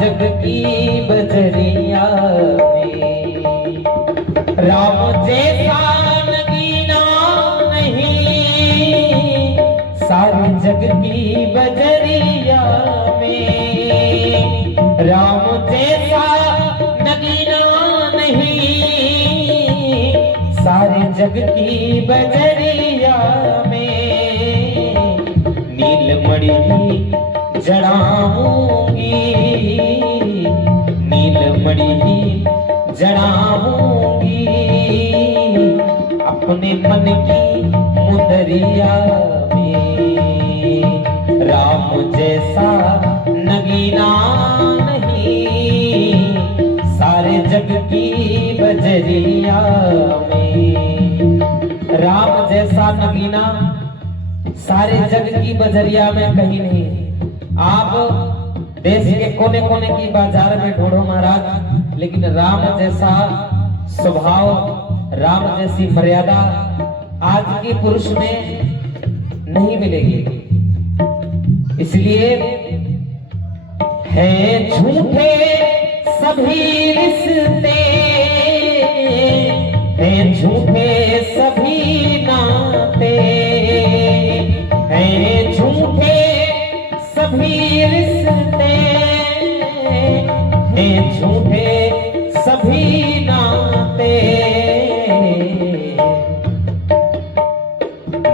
जग की बजरिया में राम जैसा नगीना नहीं, सारे जग की बजरिया में राम जैसा नगीना नहीं, सारे जग की बजरिया में नीलमणि जड़ाऊंगी, नीलमणि जड़ाऊंगी अपने मन की मुदरिया में राम जैसा नगीना नहीं, सारे जग की बजरिया में राम जैसा नगीना सारे जग की बजरिया में कहीं नहीं। आप देश के कोने कोने की बाजार में ढूंढो महाराज, लेकिन राम जैसा स्वभाव, राम जैसी मर्यादा आज के पुरुष में नहीं मिलेगी। इसलिए है झूठे सभी रिश्ते, है झूठे सभी नाते, है झूठे सभी रिश्ते, हैं झूठे सभी नाते।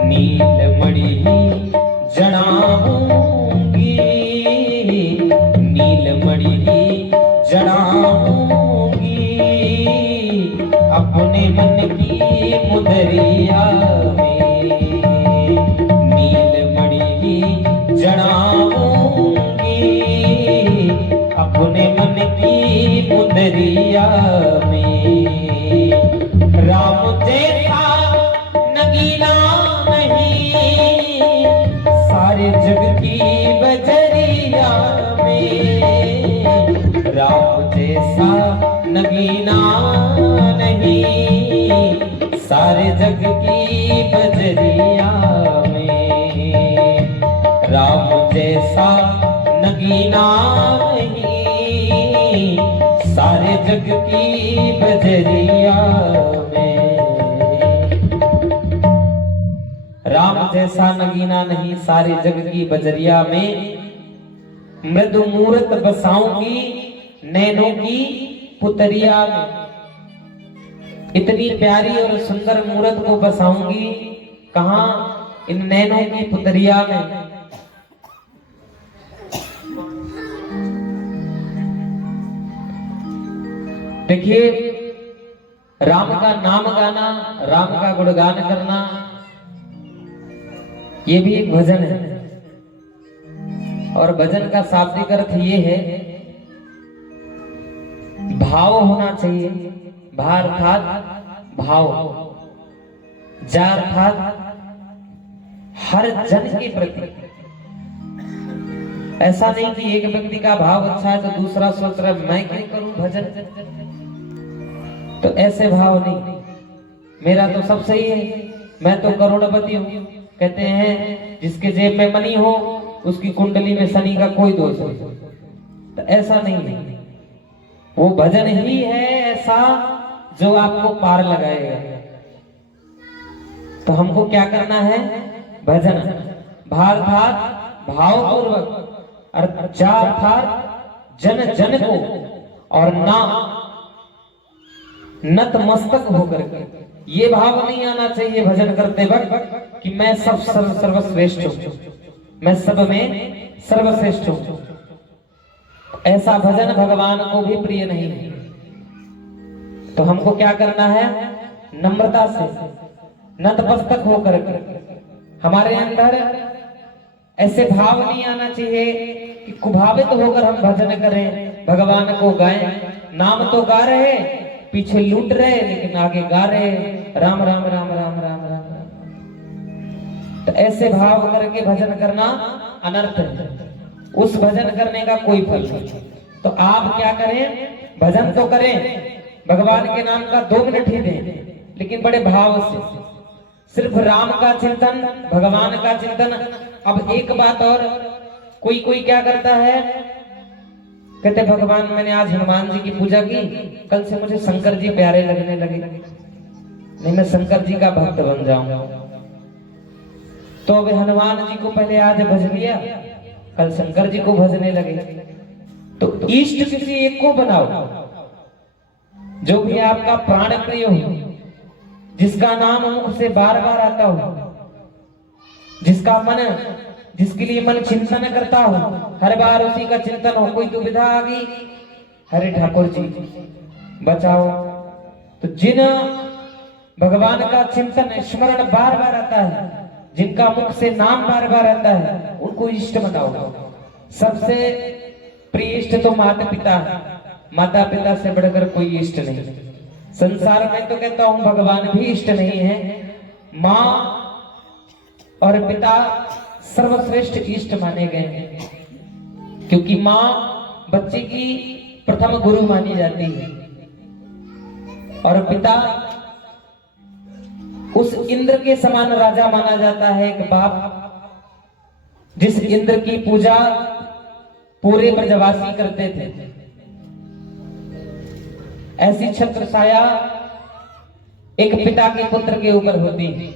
नीलमणि जड़ाऊंगी, नीलमणि जड़ाऊंगी अपने मन की मुदरिया में, नीलमणि जड़ाऊंगी अपने मन की मुदरिया में राम जैसा नगीना नहीं, सारे जग की बजरिया में राम जैसा नगीना नहीं, सारे जग की बजरिया में राम जैसा नगीना नहीं, सारे जग की बजरिया में राम जैसा नगीना नहीं, सारे जग की बजरिया में मृदु मूरत बसाऊंगी नैनों की पुतरिया में। इतनी प्यारी और सुंदर मूरत को बसाऊंगी कहां? इन नैनों की पुतरिया में। देखिए, राम का नाम गाना, राम का गुणगान करना, ये भी एक भजन है। और भजन का शाब्दिक अर्थ ये है, भाव होना चाहिए। भा अर्थात भाव, जा अर्थात हर जन के प्रति। ऐसा नहीं कि एक व्यक्ति का भाव अच्छा है तो दूसरा सोच रहा है मैं क्यों करूं भजन, तो ऐसे भाव नहीं। मेरा तो सब सही है, मैं तो करोड़पति हूं। कहते हैं जिसके जेब में मनी हो उसकी कुंडली में शनि का कोई दोष हो, तो ऐसा नहीं है। वो भजन ही है ऐसा जो आपको पार लगाएगा। तो हमको क्या करना है? भजन भाव पूर्वक, जा अर्थात जन जन को, और ना नतमस्तक होकर के। ये भाव नहीं आना चाहिए भजन करते वक्त कि मैं सब सर्वश्रेष्ठ हूं, मैं सब में सर्वश्रेष्ठ हूं। ऐसा भजन भगवान को भी प्रिय नहीं है। तो हमको क्या करना है? नम्रता से, नतमस्तक होकर हमारे अंदर ऐसे भाव नहीं आना चाहिए कि कुभावित होकर हम भजन करें, भगवान को गाएं। नाम तो गा रहे, पीछे लूट रहे, लेकिन आगे गा रहे राम राम राम राम राम राम। तो ऐसे भाव करके भजन करना अनर्थ है, उस भजन करने का कोई फल नहीं। तो आप क्या करें? भजन तो करें, भगवान के नाम का 2 मिनट ही दें, लेकिन बड़े भाव से, सिर्फ राम का चिंतन, भगवान का चिंतन। अब एक बात और, कोई क्या करता है, कहते भगवान मैंने आज हनुमान जी की पूजा की, कल से मुझे शंकर जी प्यारे लगने लगे, नहीं मैं शंकर जी का भक्त बन जाऊंगा। तो अब हनुमान जी को पहले आज भज लिया, कल शंकर जी को भजने लगे। तो इष्ट किसी एक को बनाओ, जो भी आपका प्राण प्रिय हो, जिसका नाम मुख से बार बार आता हो, जिसका मन, जिसके लिए मन चिंतन करता हो, हर बार उसी का चिंतन हो। कोई दुविधा आ गई, हरे ठाकुर जी बचाओ। तो जिन भगवान का चिंतन स्मरण बार बार आता है, जिनका मुख से नाम बार बार आता है, उनको इष्ट बनाओ। सबसे प्रिय इष्ट तो माता पिता है, माता पिता से बढ़कर कोई इष्ट नहीं। संसार में तो कहता हूं भगवान भी इष्ट नहीं है, माँ और पिता सर्वश्रेष्ठ इष्ट माने गए हैं, क्योंकि माँ बच्चे की प्रथम गुरु मानी जाती है और पिता उस इंद्र के समान राजा माना जाता है। एक बाप जिस इंद्र की पूजा पूरे ब्रजवासी करते थे, ऐसी छत्र छाया एक पिता के पुत्र के ऊपर होती है।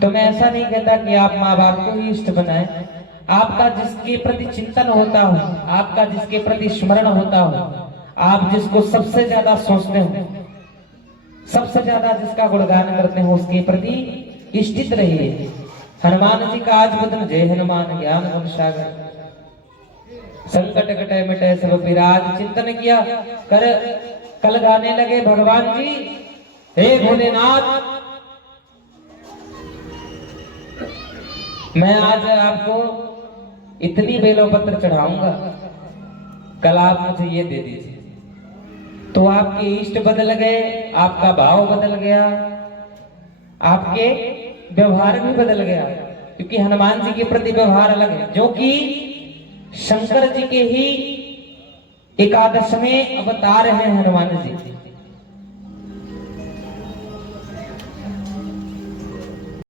तो मैं ऐसा नहीं कहता कि आप माँ बाप को ही इष्ट बनाएं। आपका जिसके प्रति चिंतन होता हो, आपका जिसके प्रति स्मरण होता हो, आप जिसको सबसे ज्यादा सोचते हो, सबसे ज्यादा जिसका गुणगान करते हो, उसके प्रति इष्टित रहिए। हनुमान जी का आज बदन जय हनुमान ज्ञान गुण सागर, संकट कटे मिटे सब विराज। चिंतन किया कर कल गाने लगे भगवान जी, हे भोलेनाथ मैं आज आपको इतनी बेलोपत्र चढ़ाऊंगा, कल आप मुझे ये दे दीजिए। तो आपके इष्ट बदल गए, आपका भाव बदल गया, आपके व्यवहार भी बदल गया, क्योंकि हनुमान जी के प्रति व्यवहार अलग है, जो कि शंकर जी के ही एकादश में अवतार हैं हनुमान जी।